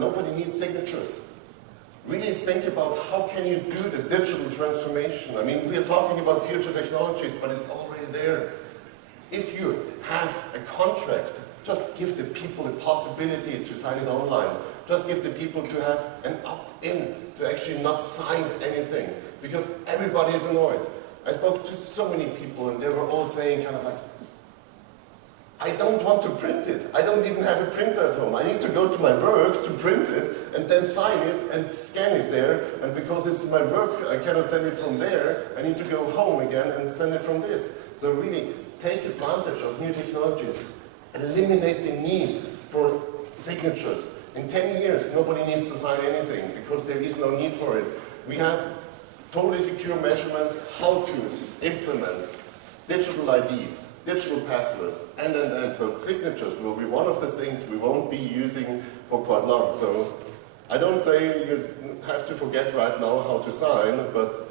nobody needs signatures. Really think about how can you do the digital transformation. I mean, we are talking about future technologies, but it's already there. If you have a contract, just give the people the possibility to sign it online. Just give the people to have an opt-in to actually not sign anything, because everybody is annoyed. I spoke to so many people and they were all saying kind of like, I don't want to print it. I don't even have a printer at home. I need to go to my work to print it and then sign it and scan it there. And because it's my work, I cannot send it from there. I need to go home again and send it from this. So really take advantage of new technologies. Eliminate the need for signatures. In 10 years, nobody needs to sign anything because there is no need for it. We have totally secure measurements how to implement digital IDs. Digital passwords, and so signatures will be one of the things we won't be using for quite long. So I don't say you have to forget right now how to sign, but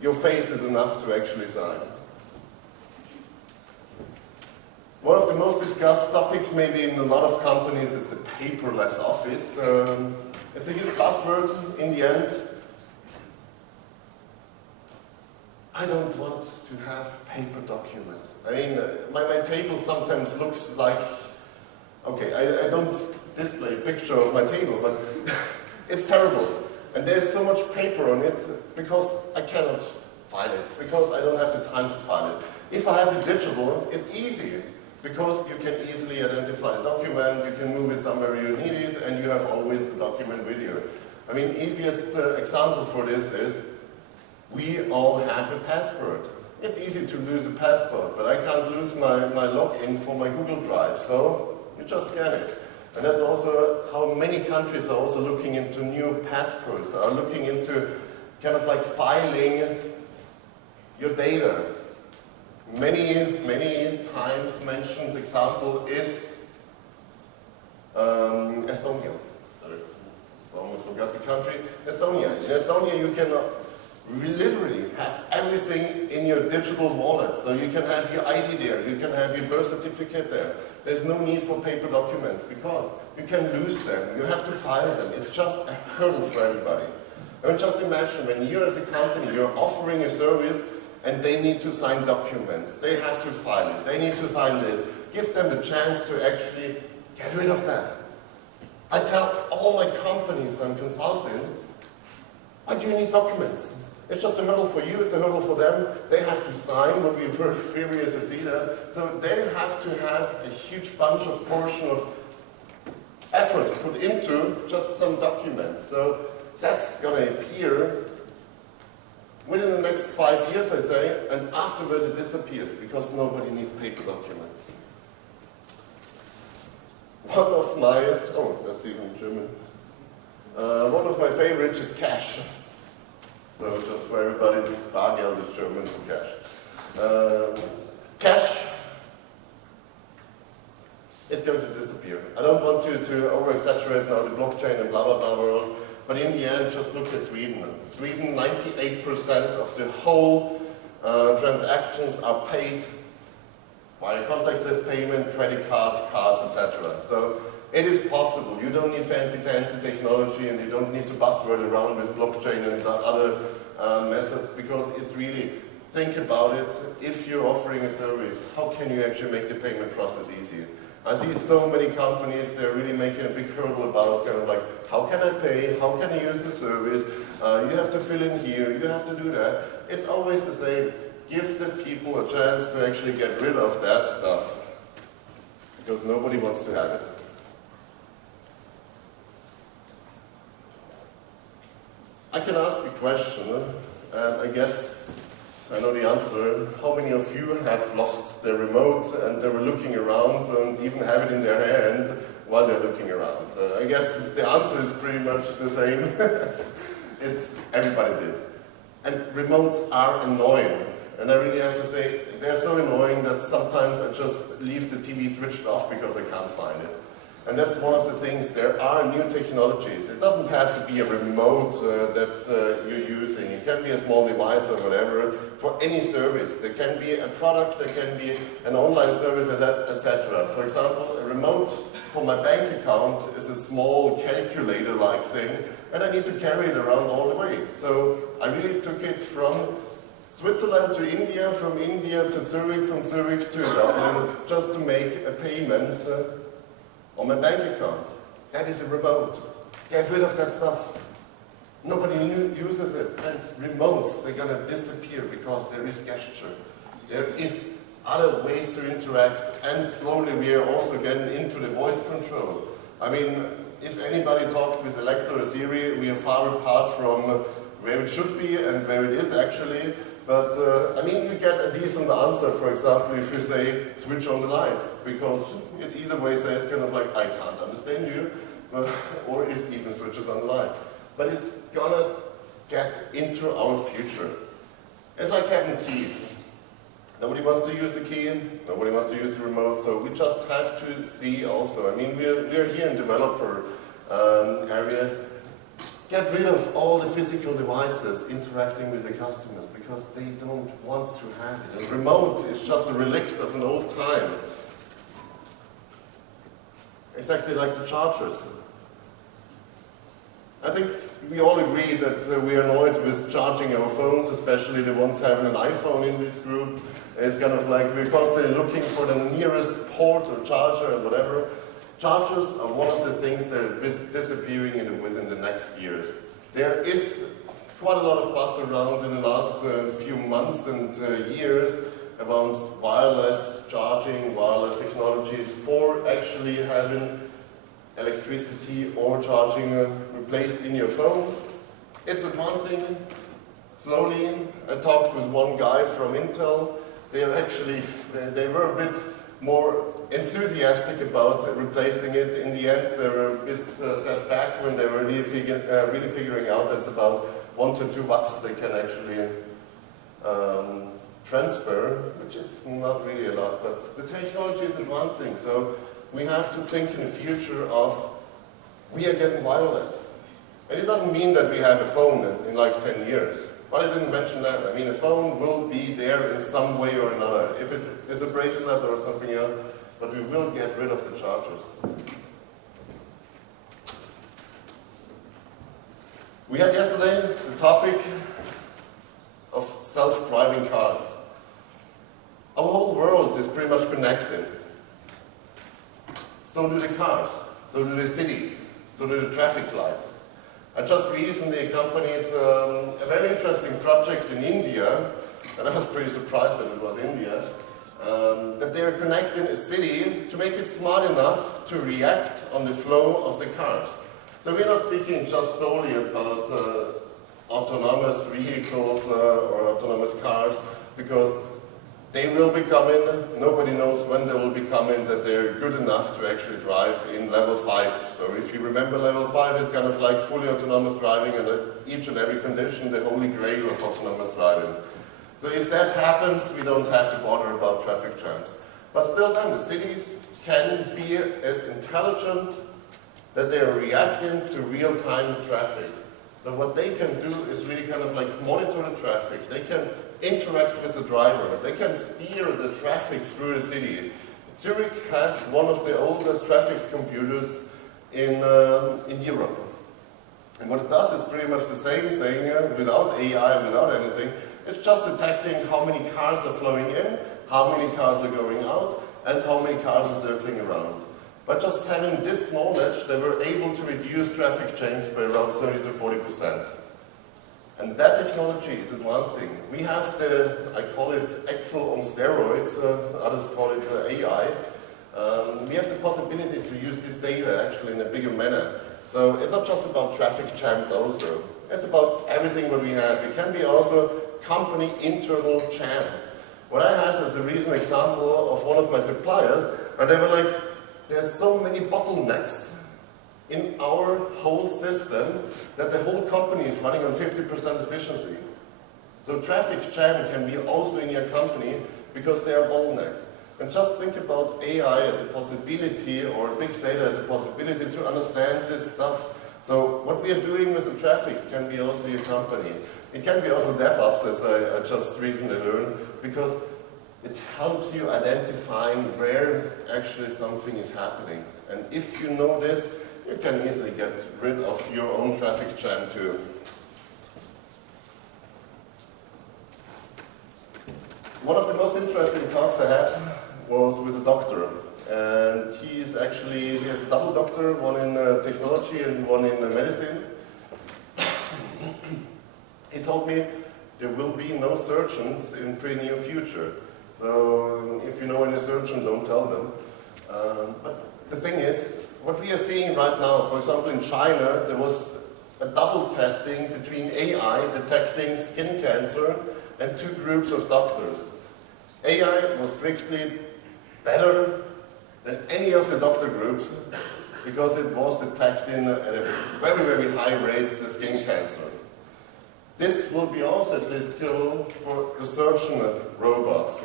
your face is enough to actually sign. One of the most discussed topics maybe in a lot of companies is the paperless office. It's a huge buzzword in the end. I don't want to have paper documents. I mean, my table sometimes looks like, okay, I don't display a picture of my table, but it's terrible. And there's so much paper on it because I cannot file it, because I don't have the time to file it. If I have it digital, it's easy, because you can easily identify the document, you can move it somewhere you need it, and you have always the document with you. I mean, easiest example for this is, we all have a password. It's easy to lose a passport, but I can't lose my login for my Google Drive, so you just scan it. And that's also how many countries are also looking into new passports, are looking into kind of like filing your data. Many times mentioned example is Estonia. Sorry, I almost forgot the country. Estonia. In Estonia you can literally have everything in your digital wallet. So you can have your ID there, you can have your birth certificate there. There's no need for paper documents because you can lose them, you have to file them. It's just a hurdle for everybody. I mean, just imagine when you as a company, you're offering a service and they need to sign documents. They have to file it, they need to sign this. Give them the chance to actually get rid of that. I tell all my companies I'm consulting, why do you need documents? It's just a hurdle for you, it's a hurdle for them. They have to sign what we very furious to see that. So they have to have a huge bunch of portion of effort put into just some documents. So that's going to appear within the next 5 years, I say, and afterward it disappears because nobody needs paper documents. One of my, oh, that's even German. One of my favorites is cash. So just for everybody, Bargeld is German for cash. Cash is going to disappear. I don't want to over-exaggerate now the blockchain and blah blah blah world, but in the end, just look at Sweden. Sweden, 98% of the whole transactions are paid via contactless payment, credit cards, etc. So it is possible. You don't need fancy technology and you don't need to buzzword around with blockchain and other methods, because it's really, think about it, if you're offering a service, how can you actually make the payment process easier? I see so many companies, they're really making a big hurdle about kind of like, how can I pay, how can I use the service, you have to fill in here, you have to do that. It's always the same. Give the people a chance to actually get rid of that stuff, because nobody wants to have it. I can ask a question, and I guess I know the answer. How many of you have lost their remote and they were looking around and even have it in their hand while they're looking around? So I guess the answer is pretty much the same. It's everybody did. And remotes are annoying. And I really have to say, they're so annoying that sometimes I just leave the TV switched off because I can't find it. And that's one of the things, there are new technologies. It doesn't have to be a remote that you're using. It can be a small device or whatever for any service. There can be a product, there can be an online service, etc. For example, a remote for my bank account is a small calculator-like thing, and I need to carry it around all the way. So I really took it from Switzerland to India, from India to Zurich, from Zurich to Dublin, just to make a payment on my bank account. That is a remote. Get rid of that stuff. Nobody uses it. And remotes, they're going to disappear because there is gesture. There is other ways to interact, and slowly we are also getting into the voice control. I mean, if anybody talked with Alexa or Siri, we are far apart from where it should be and where it is actually. But I mean, you get a decent answer, for example, if you say, switch on the lights, because it either way says kind of like, I can't understand you, or it even switches on the light. But it's gonna get into our future. It's like having keys. Nobody wants to use the key, nobody wants to use the remote, so we just have to see also. I mean, we're here in developer areas. Get rid of all the physical devices interacting with the customers because they don't want to have it. A remote is just a relict of an old time. Exactly like the chargers. I think we all agree that we are annoyed with charging our phones, especially the ones having an iPhone in this group. It's kind of like we're constantly looking for the nearest port or charger and whatever. Chargers are one of the things that are disappearing within the next years. There is quite a lot of buzz around in the last few months and years about wireless charging, wireless technologies for actually having electricity or charging replaced in your phone. It's advancing slowly. I talked with one guy from Intel. They were a bit more enthusiastic about replacing it. In the end, they were a bit set back when they were really figuring out that it's about 1 to 2 watts they can actually transfer, which is not really a lot, but the technology is advancing. So we have to think in the future of, we are getting wireless. And it doesn't mean that we have a phone in like 10 years. But I didn't mention that. I mean, a phone will be there in some way or another. If it is a bracelet or something else, but we will get rid of the chargers. We had yesterday the topic of self-driving cars. Our whole world is pretty much connected. So do the cars, so do the cities, so do the traffic lights. I just recently accompanied a very interesting project in India, and I was pretty surprised that it was India, that they are connecting a city to make it smart enough to react on the flow of the cars. So we're not speaking just solely about autonomous vehicles or autonomous cars, because they will be coming. Nobody knows when they will be coming, that they're good enough to actually drive in level 5. So if you remember, level 5 is kind of like fully autonomous driving, and each and every condition, the holy grail of autonomous driving. So if that happens, we don't have to bother about traffic jams. But still then, the cities can be as intelligent that they are reacting to real-time traffic. So what they can do is really kind of like monitor the traffic. They can interact with the driver. They can steer the traffic through the city. Zurich has one of the oldest traffic computers in Europe. And what it does is pretty much the same thing without AI, without anything. It's just detecting how many cars are flowing in, how many cars are going out, and how many cars are circling around. By just having this knowledge, they were able to reduce traffic jams by around 30 to 40%. And that technology is advancing. We have I call it Excel on steroids, others call it AI. We have the possibility to use this data actually in a bigger manner. So it's not just about traffic jams also. It's about everything what we have. It can be also company internal jams. What I had as a recent example of one of my suppliers, and they were like, there's so many bottlenecks in our whole system that the whole company is running on 50% efficiency. So traffic jam can be also in your company because there are bottlenecks. And just think about AI as a possibility, or big data as a possibility to understand this stuff. So what we are doing with the traffic can be also your company. It can be also DevOps, as I just recently learned, because it helps you identifying where actually something is happening. And if you know this, you can easily get rid of your own traffic jam too. One of the most interesting talks I had was with a doctor. And he has a double doctor, one in technology and one in medicine. He told me there will be no surgeons in pretty near future. So if you know any surgeon, don't tell them. But the thing is, what we are seeing right now, for example in China, there was a double testing between AI detecting skin cancer and two groups of doctors. AI was strictly better than any of the doctor groups because it was detecting at a very, very high rates the skin cancer. This will be also applicable for the surgeon robots.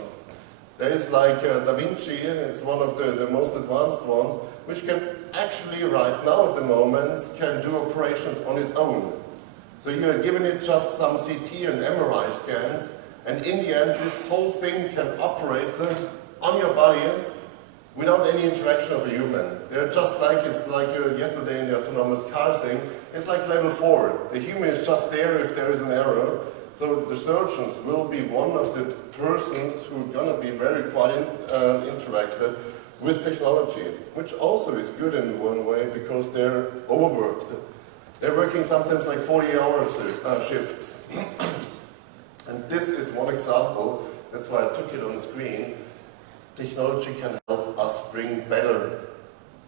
There is like Da Vinci, it's one of the most advanced ones, which can actually right now at the moment can do operations on its own. So you're giving it just some CT and MRI scans, and in the end this whole thing can operate on your body without any interaction of a human. They're just like, it's like yesterday in the autonomous car thing, it's like level 4. The human is just there if there is an error. So the surgeons will be one of the persons who are going to be very quite interacted with technology, which also is good in one way because they're overworked. They're working sometimes like 40-hour shifts. And this is one example, that's why I took it on the screen. Technology can help us bring better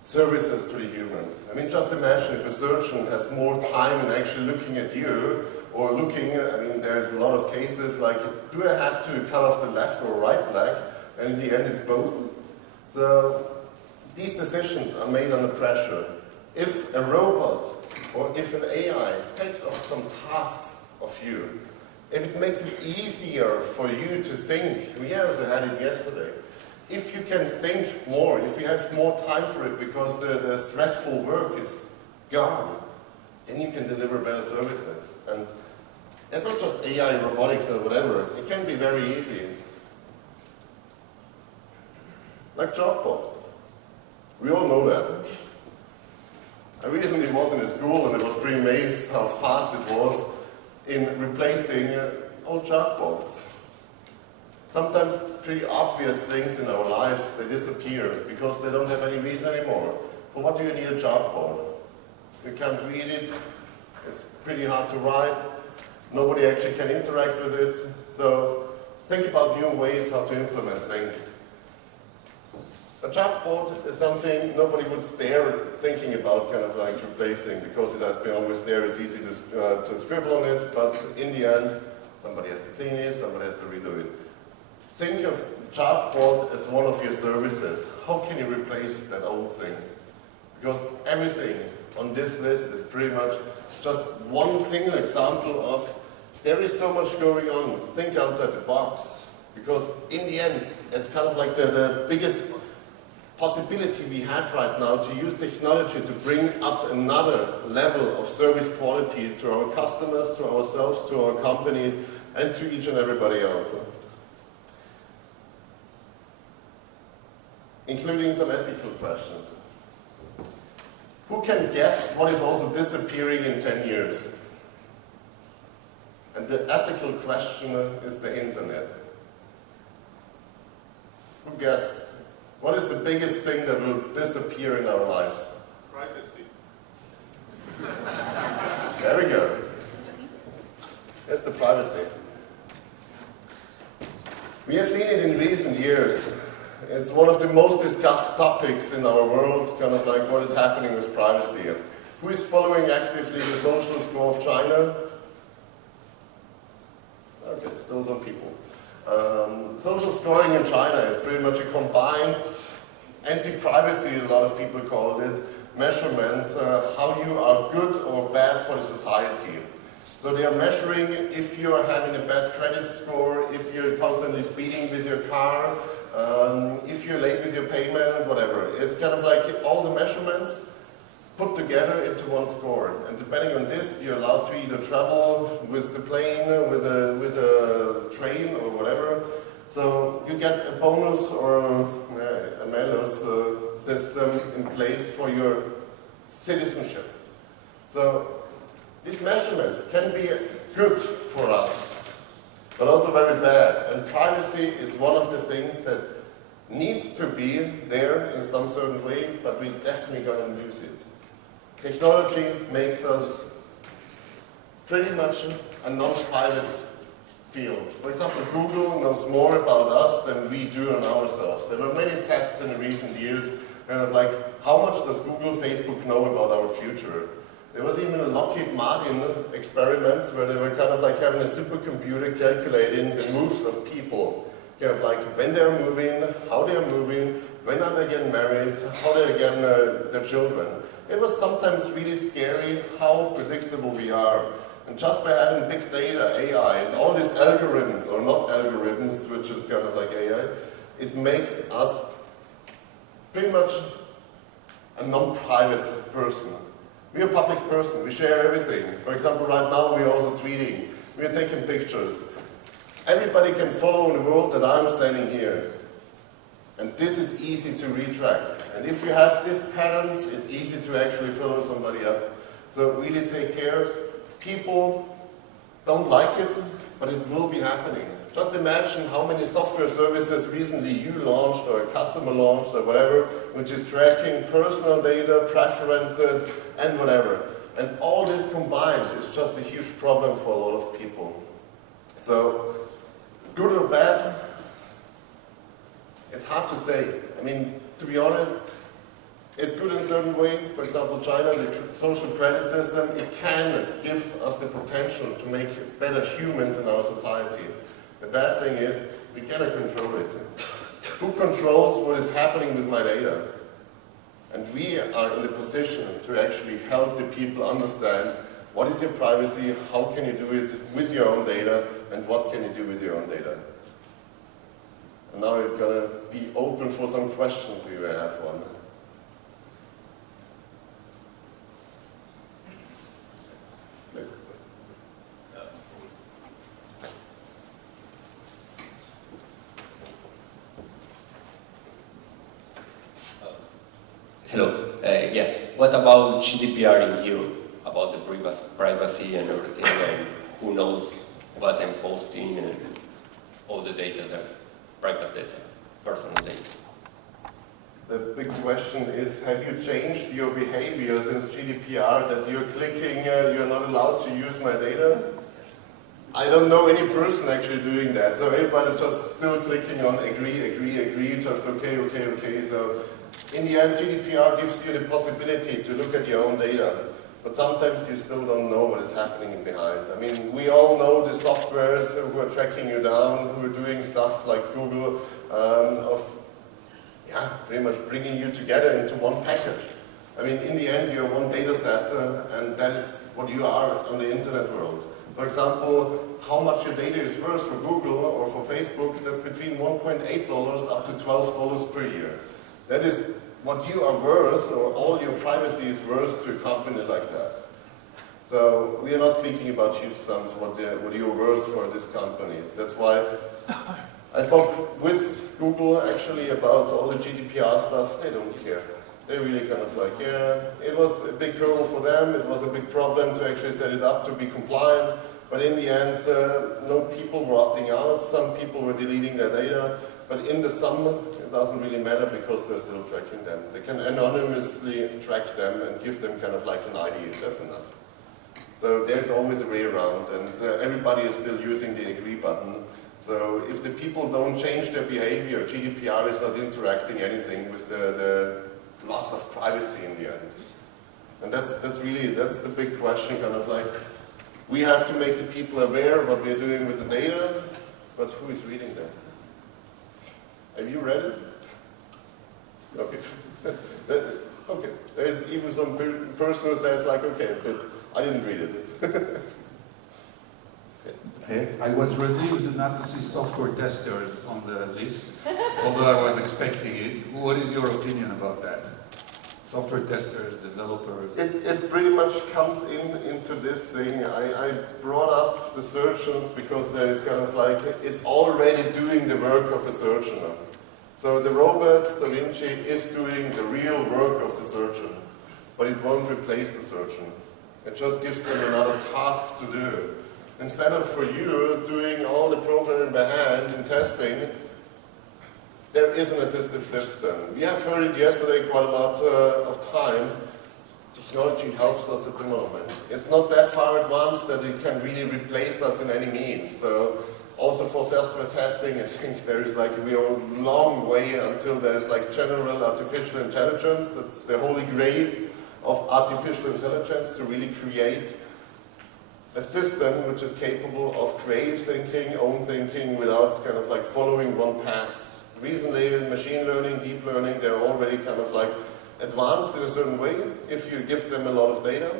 services to the humans. I mean, just imagine if a surgeon has more time in actually looking at you, or looking, I mean, there's a lot of cases like, do I have to cut off the left or right leg? And in the end, it's both. So these decisions are made under pressure. If a robot or if an AI takes off some tasks of you, if it makes it easier for you to think, we also had it yesterday, if you can think more, if you have more time for it because the stressful work is gone, then you can deliver better services. And it's not just AI, robotics or whatever, it can be very easy. Like chalkboards. We all know that. I recently was in a school and I was pretty amazed how fast it was in replacing old chalkboards. Sometimes pretty obvious things in our lives, they disappear because they don't have any reason anymore. For what do you need a chalkboard? You can't read it, it's pretty hard to write, nobody actually can interact with it. So think about new ways how to implement things. A chalkboard is something nobody would dare thinking about kind of like replacing because it has been always there, it's easy to scribble on it, but in the end, somebody has to clean it, somebody has to redo it. Think of chalkboard as one of your services. How can you replace that old thing? Because everything on this list is pretty much just one single example of there is so much going on. Think outside the box. Because in the end, it's kind of like the biggest possibility we have right now to use technology to bring up another level of service quality to our customers, to ourselves, to our companies, and to each and everybody else. Including some ethical questions. Who can guess what is also disappearing in 10 years? And the ethical question is the internet. Who guess? What is the biggest thing that will disappear in our lives? Privacy. There we go. That's the privacy. We have seen it in recent years. It's one of the most discussed topics in our world, kind of like what is happening with privacy. Who is following actively the social score of China? Okay, still some people. Social scoring in China is pretty much a combined anti-privacy, a lot of people called it, measurement, how you are good or bad for the society. So they are measuring if you are having a bad credit score, if you're constantly speeding with your car, if you're late with your payment, whatever. It's kind of like all the measurements put together into one score. And depending on this, you're allowed to either travel with the plane, with a train or whatever. So you get a bonus or a malus system in place for your citizenship. So these measurements can be good for us, but also very bad. And privacy is one of the things that needs to be there in some certain way, but we're definitely going to lose it. Technology makes us pretty much a non-private field. For example, Google knows more about us than we do on ourselves. There were many tests in recent years, kind of like, how much does Google, Facebook know about our future? There was even a Lockheed Martin experiment where they were kind of like having a supercomputer calculating the moves of people. Kind of like when they're moving, how they're moving, when are they getting married, how they're getting their children. It was sometimes really scary how predictable we are. And just by having big data, AI, and all these algorithms, or not algorithms, which is kind of like AI, it makes us pretty much a non-private person. We're a public person, we share everything. For example, right now we're also tweeting, we're taking pictures. Everybody can follow in the world that I'm standing here. And this is easy to retrack. And if you have these patterns, it's easy to actually follow somebody up. So really take care. People don't like it, but it will be happening. Just imagine how many software services recently you launched or a customer launched or whatever, which is tracking personal data, preferences, and whatever. And all this combined is just a huge problem for a lot of people. So, good or bad, it's hard to say. I mean, to be honest, it's good in a certain way. For example, China, the social credit system, it can give us the potential to make better humans in our society. The bad thing is, we cannot control it. Who controls what is happening with my data? And we are in the position to actually help the people understand what is your privacy, how can you do it with your own data, and what can you do with your own data. And now you're going to be open for some questions if you have one. Hello. Yeah. What about GDPR in Europe? About the privacy and everything, and who knows what I'm posting and all the data, the private data, personal data. The big question is, have you changed your behavior since GDPR that you're clicking, you're not allowed to use my data? I don't know any person actually doing that, so everybody's just still clicking on agree, agree, agree, just okay, okay, okay. So in the end, GDPR gives you the possibility to look at your own data, but sometimes you still don't know what is happening behind. I mean, we all know the softwares who are tracking you down, who are doing stuff like Google, pretty much bringing you together into one package. I mean, in the end, you're one data set, and that is what you are on the internet world. For example, how much your data is worth for Google or for Facebook, that's between $1.8 up to $12 per year. That is what you are worth, or all your privacy is worth to a company like that. So we are not speaking about huge sums, what you're worth for these companies. That's why I spoke with Google actually about all the GDPR stuff. They don't care. They really kind of like, yeah, it was a big hurdle for them. It was a big problem to actually set it up to be compliant. But in the end, no people were opting out. Some people were deleting their data. But in the sum, it doesn't really matter because they're still tracking them. They can anonymously track them and give them kind of like an ID. That's enough. So there's always a way around, and everybody is still using the agree button. So if the people don't change their behavior, GDPR is not interacting anything with the loss of privacy in the end. And that's the big question, kind of like, we have to make the people aware of what we're doing with the data, but who is reading that? Have you read it? Okay. Okay. There's even some person who says like, okay, but I didn't read it. I was relieved not to see software testers on the list, although I was expecting it. What is your opinion about that? Software testers, developers? It pretty much comes into this thing. I brought up the surgeons because there is kind of like, it's already doing the work of a surgeon. So the robot, Da Vinci, is doing the real work of the surgeon, but it won't replace the surgeon. It just gives them another task to do. Instead of for you doing all the programming by hand and testing, there is an assistive system. We have heard it yesterday quite a lot of times. Technology helps us at the moment. It's not that far advanced that it can really replace us in any means. So also for software testing, I think there is like, we are a long way until there's like general artificial intelligence. That's the holy grail of artificial intelligence, to really create a system which is capable of creative thinking, own thinking, without kind of like following one path. Recently in machine learning, deep learning, they're already kind of like advanced in a certain way if you give them a lot of data.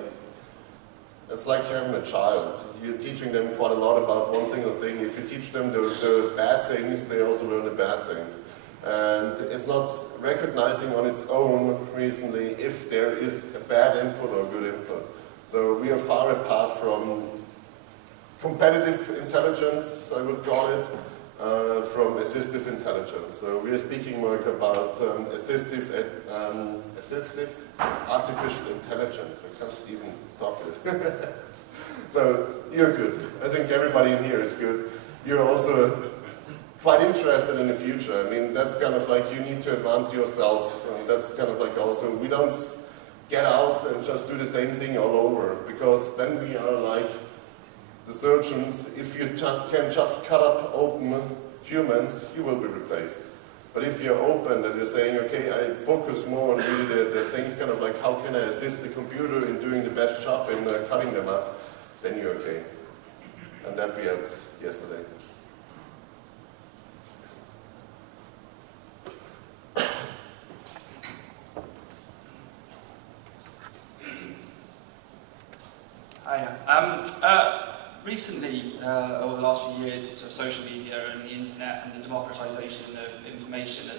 It's like having a child. You're teaching them quite a lot about one single thing. If you teach them the bad things, they also learn the bad things. And it's not recognizing on its own recently if there is a bad input or good input. So we are far apart from competitive intelligence, I would call it, from assistive intelligence. So we are speaking more about assistive artificial intelligence. I can't even talk it. So you're good. I think everybody in here is good. You're also quite interested in the future. I mean, that's kind of like you need to advance yourself. And that's kind of like also, we don't get out and just do the same thing all over, because then we are like the surgeons. If you can just cut up open humans, you will be replaced. But if you're open and you're saying, okay, I focus more on really the things kind of like how can I assist the computer in doing the best job in cutting them up, then you're okay. And that we had yesterday. Hiya. Recently, over the last few years, sort of social media and the internet and the democratization of information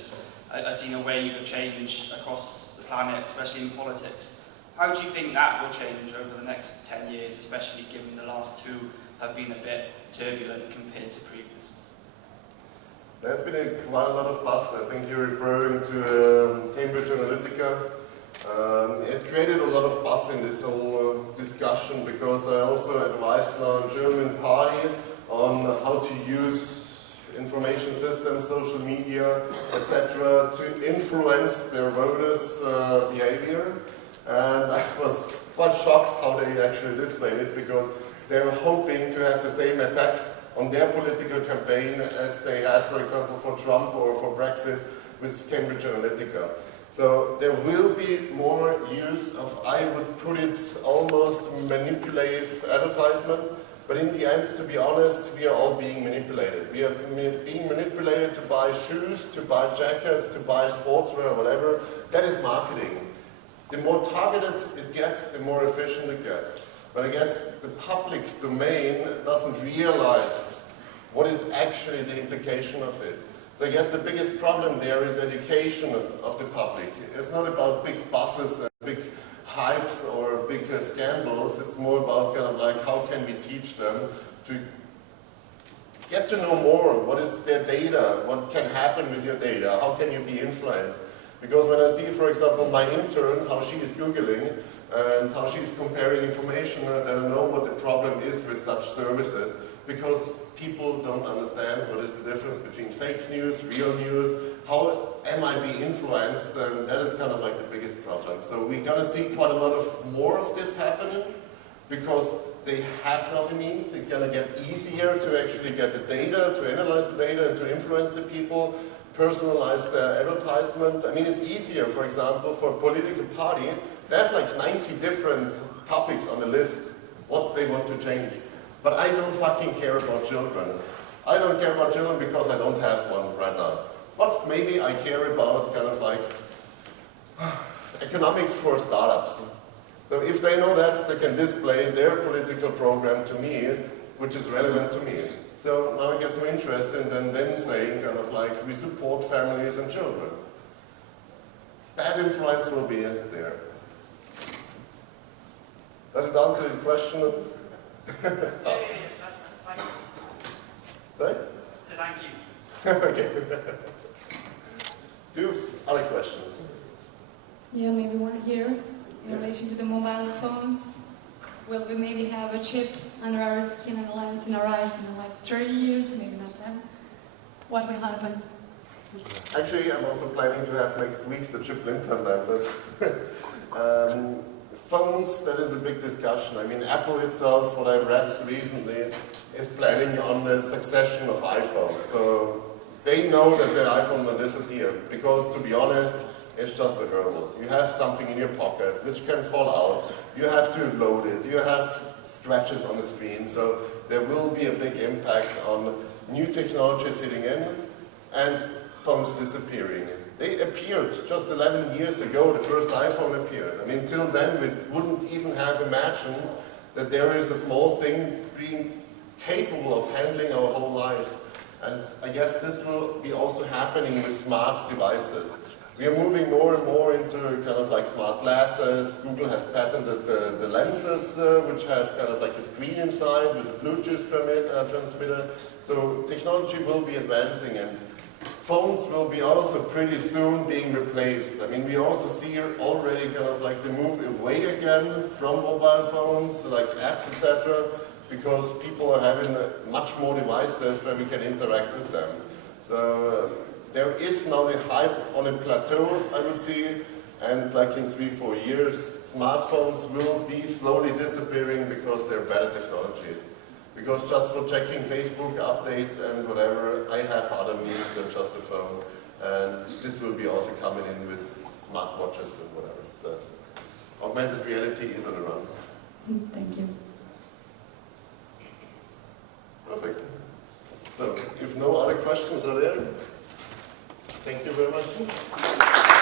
has seen a wave of change across the planet, especially in politics. How do you think that will change over the next 10 years, especially given the last two have been a bit turbulent compared to previous? There's been quite a lot of fuss. I think you're referring to Cambridge Analytica. It created a lot of fuss in this whole discussion, because I also advised now a German party on how to use information systems, social media, etc. to influence their voters' behavior. And I was quite shocked how they actually displayed it, because they're hoping to have the same effect on their political campaign as they had, for example, for Trump or for Brexit with Cambridge Analytica. So there will be more use of, I would put it, almost manipulative advertisement. But in the end, to be honest, we are all being manipulated. We are being manipulated to buy shoes, to buy jackets, to buy sportswear, whatever. That is marketing. The more targeted it gets, the more efficient it gets. But I guess the public domain doesn't realize what is actually the implication of it. So I guess the biggest problem there is education of the public. It's not about big buses and big hypes or big scandals. It's more about kind of like how can we teach them to get to know more. What is their data? What can happen with your data? How can you be influenced? Because when I see, for example, my intern, how she is Googling and how she is comparing information, I don't know what the problem is with such services, because people don't understand what is the difference between fake news, real news, how am I being influenced, and that is kind of like the biggest problem. So we're going to see quite a lot of more of this happening, because they have now the means. It's going to get easier to actually get the data, to analyze the data, and to influence the people, personalize the advertisement. I mean, it's easier, for example, for a political party. They have like 90 different topics on the list, what they want to change. But I don't fucking care about children. I don't care about children because I don't have one right now. But maybe I care about kind of like economics for startups. So if they know that, they can display their political program to me, which is relevant to me. So now it gets me interested in them saying kind of like, we support families and children. That influence will be there. Does it answer your question? Sorry? So thank you. Okay. Do you have other questions? Yeah, maybe one here in relation to the mobile phones. Will we maybe have a chip under our skin and a lens in our eyes in like 30 years, maybe not then? What will happen? Actually, I'm also planning to have next week the chip implanted. Phones, that is a big discussion. I mean, Apple itself, what I read recently, is planning on the succession of iPhone. So they know that the iPhone will disappear because, to be honest, it's just a hurdle. You have something in your pocket which can fall out. You have to load it. You have scratches on the screen. So there will be a big impact on new technologies hitting in and phones disappearing. They appeared just 11 years ago, the first iPhone appeared. I mean, till then we wouldn't even have imagined that there is a small thing being capable of handling our whole lives. And I guess this will be also happening with smart devices. We are moving more and more into kind of like smart glasses. Google has patented the lenses, which have kind of like a screen inside with a Bluetooth transmitter. So technology will be advancing, and phones will be also pretty soon being replaced. I mean, we also see already kind of like the move away again from mobile phones, like apps, etc., because people are having much more devices where we can interact with them. So there is now a hype on a plateau, I would say, and like in 3-4 years, smartphones will be slowly disappearing because they're better technologies. Because just for checking Facebook updates and whatever, I have other means than just a phone. And this will be also coming in with smartwatches and whatever. So augmented reality is on the run. Thank you. Perfect. So if no other questions are there, thank you very much.